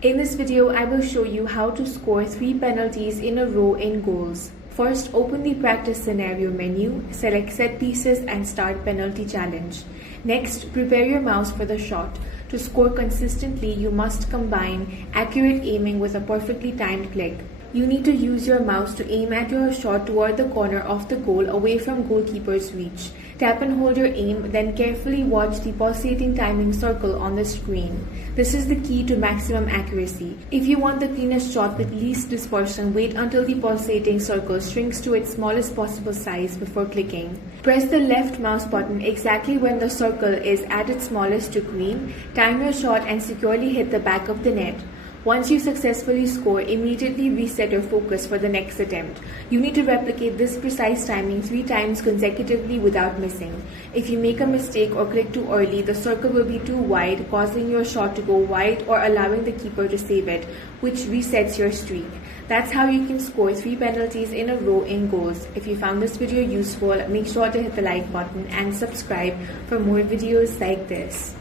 In this video, I will show you how to score 3 penalties in a row in goals. First, open the practice scenario menu, select set pieces and start penalty challenge. Next, prepare your mouse for the shot. To score consistently, you must combine accurate aiming with a perfectly timed click. You need to use your mouse to aim at your shot toward the corner of the goal away from goalkeeper's reach. Tap and hold your aim, then carefully watch the pulsating timing circle on the screen. This is the key to maximum accuracy. If you want the cleanest shot with least dispersion, wait until the pulsating circle shrinks to its smallest possible size before clicking. Press the left mouse button exactly when the circle is at its smallest degree. Time your shot and securely hit the back of the net. Once you successfully score, immediately reset your focus for the next attempt. You need to replicate this precise timing 3 times consecutively without missing. If you make a mistake or click too early, the circle will be too wide, causing your shot to go wide or allowing the keeper to save it, which resets your streak. That's how you can score 3 penalties in a row in goals. If you found this video useful, make sure to hit the like button and subscribe for more videos like this.